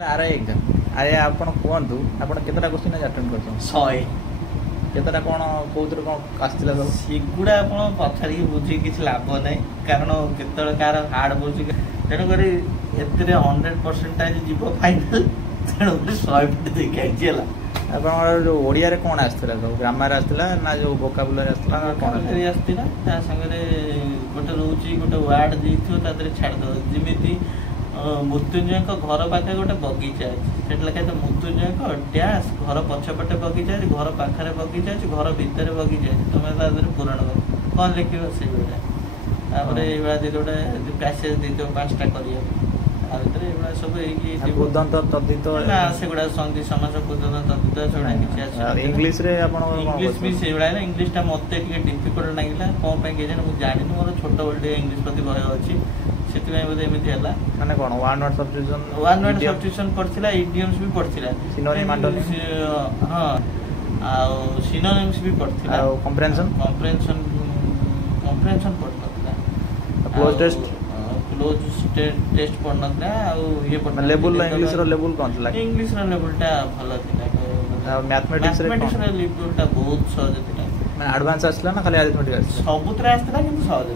RI exam आरे आपण कहतु आपण केतटा क्वेश्चन अटेंड करछन 100 केतटा कोन कोउतर कोन आस्तिला सब सिगुडा आपण पछारी बुझी किछ लाभ नै कारण केतळ कार हार्ड बुझी तेन करी एतरे 100% जीवो फाइनल तेन 100 फुट दे कैजेला आपण जो ओडिया रे कोन आस्तिला सब ग्रामर आस्तिला ना जो वोकैबुलरी आस्तिला ना कोन आस्तिला ता संगे गोटे रोची गोटे वर्ड दिथियो तादरे छाड़ दो जिमिति मृत्युंजय घर पाखे गोटे बगीचा अच्छे से मृत्युंजय डैश घर पछपटे बगीचा घर पाखे बगीचा घर भितर बगीचा तुम पूरण कर कौन लिख से गोटे गोटे पैसेज दे 5टा कर सब सेगुड़ा संधि समास कुदंत तद्धित इंग्लिश भी से इंग्लिश टा मत डिफिकल्ट लगे कौन मुझे जानी मोर छोट बड़े इंग्लिश प्रति भय अच्छी सेतिबे बोले एमिति हला माने कोन वन वर्ड सब्स्टिट्यूशन पड़थिला इडियम्स भी पड़थिला सिनोनिम एंटोनिम हां आ सिनोनिम्स भी पड़थिला आ कंप्रेhension पड़थिला क्लोज टेस्ट पड़नथिला आ ये पड़थिला लेवल इंग्लिश रो लेवल कोन थला इंग्लिश रो लेवल टा भलो थिला आ मैथमेटिक्स रो लेवल टा बहुत सहज थिला माने एडवांस आसला ना खाली अरिथमेटिक आसला सबुतरे आसला किंतु सहज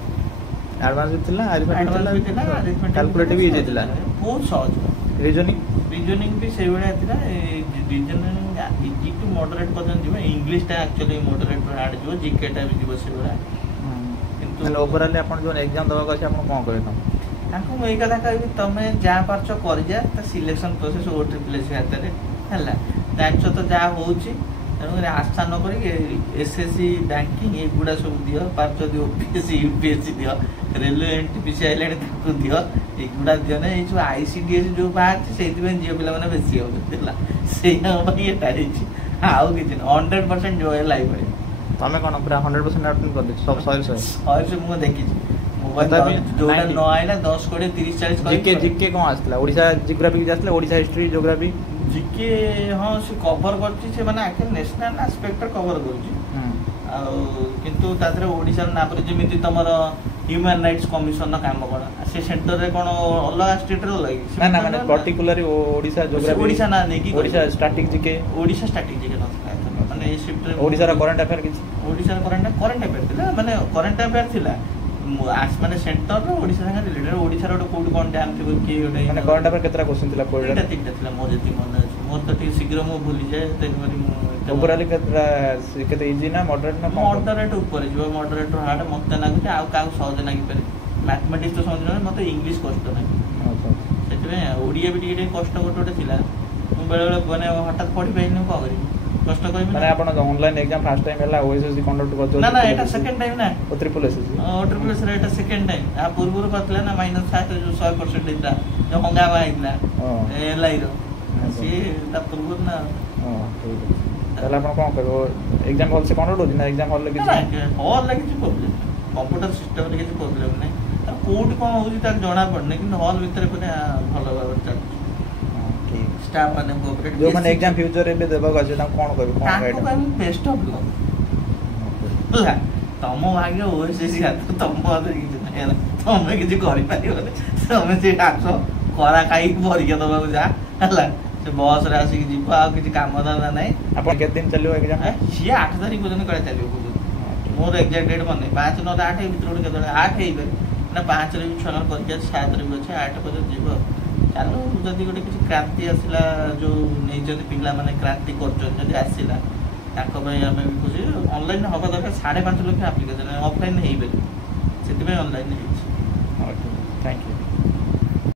एडवांस थिला अरिथमेटिक थिला कैलकुलेटिव इजी थिला बहुत सहज रीजनिंग भी से बडा थिला रीजनिंग इजी टू मॉडरेट पर्यंत जीव इंग्लिश टा एक्चुअली मॉडरेट टू हार्ड जीव जीके टा भी जीव से बडा किंतु ओवरऑल आपण जो एग्जाम दबा अछि आपण कोन कहै ताको मैं कथा कहबी तमे जा पारछ कर जा त सिलेक्शन प्रोसेस ओ ट्रिपल एस हातरे हला ताछ तो जा होउची तेणु आशा न कर एसएससी बैंकिंग एगुड़ा सब दियो पार्च दियो ओपीएससी यूपीएससी दियो रेलवे एनटीपीसी आइलैंड ताको दियो एगुड़ा दियो ना ये जो आईसीडीएस जो बात से जियो पिला माने बेसी हो देला से ये टाइची आउ कि 100% जो है लाइव रे तमे कोन पूरा 100% अटेंड कर दे सब 100 से मु देखि मोबाइल जोटा न आइला 10 कोड़े 30 40 जीके कोन आस्ला ओडिसा जियोग्राफी आस्ला ओडिसा हिस्ट्री जियोग्राफी जीके हाँ से कवर करछि से माने आखे नेशनल एस्पेक्ट कवर करछि किंतु तादरे ओडिसा ना पर जेमिति तमर ह्यूमन राइट्स कमिशन काम कोन से सेंटर रे कोन अलग स्टेट रे लगी ना ना माने पर्टिकुलरली ओडिसा जियोग्राफी ओडिसा ना नै कि ओडिसा स्टैटिक जीके न माने ए शिफ्ट रे ओडिसा रा करंट अफेयर किछ ओडिसा रा करंट अफेयर थिला माने करंट अफेयर थिला माने सेंटर रो ओडिसा संग रिलेटेड ओडिसा रो कोड कोन डैम थिबो कि ओडे माने करंट अफेयर केतरा क्वेश्चन थिला कोड तीनटा थिला मोर जति मन अछि मोर त शीघ्र मो भूली जाय तेनवरी ओवरऑल केतरा केते इजी ना मॉडरेट ऊपर जो मॉडरेट हार्ड मते लागुते आ का सहज लागि पारे मैथमेटिक्स तो समझ मते इंग्लिश कष्ट नाही अच्छा सेतबे ओडिया भी टिके कष्ट गोटे थिला मु बेले बेले बने हठात पढी पाइनु को करी कष्ट करी माने आपण ऑनलाइन एग्जाम फर्स्ट टाइम हला ओएसएससी कंडक्ट करतो ना एटा सेकंड टाइम ना ओ ट्रिपल एसएससी ट्रिपल एस रे एटा सेकंड टाइम आ पूर्वरु पतला ना -7 जो 100% दिता जो हंगामा आइला ए लाइरो सी ता पूर्वर ना ठीक है ताला आपण कोन करबो एग्जाम हॉल से कंडक्ट होजी ना एग्जाम हॉल लगे हॉल लगे छी प्रॉब्लम कंप्यूटर सिस्टम रे କିଛି प्रॉब्लम नै आ कोड कोन होजी ता जणा पड़ने कि हॉल भीतर कोने भलो भाबे चल स्टाफ माने कोऑपरेट जो माने एग्जाम फ्यूचर रे देबा गछ ता कोन करबो कोन गाइड ताको बेस्ट ऑफ लक ला तम भाग्य ओएसएससी हाथ तम हाथ किछ नै तमे किछ करि पारिबो तमे से आसो करा खाई भरिया दबा जा हला से बस रे आसी जीवा आ किछ काम धंदा नै अपन के दिन चलियो एग्जाम सी 8 तारिख पर्यंत करे चलियो मोर एग्जैक्ट डेट मने 5 9 8 भीतर केतले 8 हेइबे ना 5 रे भी छनर परीक्षा 7 रे भी अछि 8 पर्यंत जीव चालू जदि गोटे किसी क्रांति आसला जो नहीं जदि पिला माने क्रांति करछन जदि आसीला ताको भाई हमें भी खुशी ऑनलाइन हबा दरकार 5.5 लाख एप्लीकेशन ऑफलाइन हेइबे सेति में ऑनलाइन हेइछ थैंक यू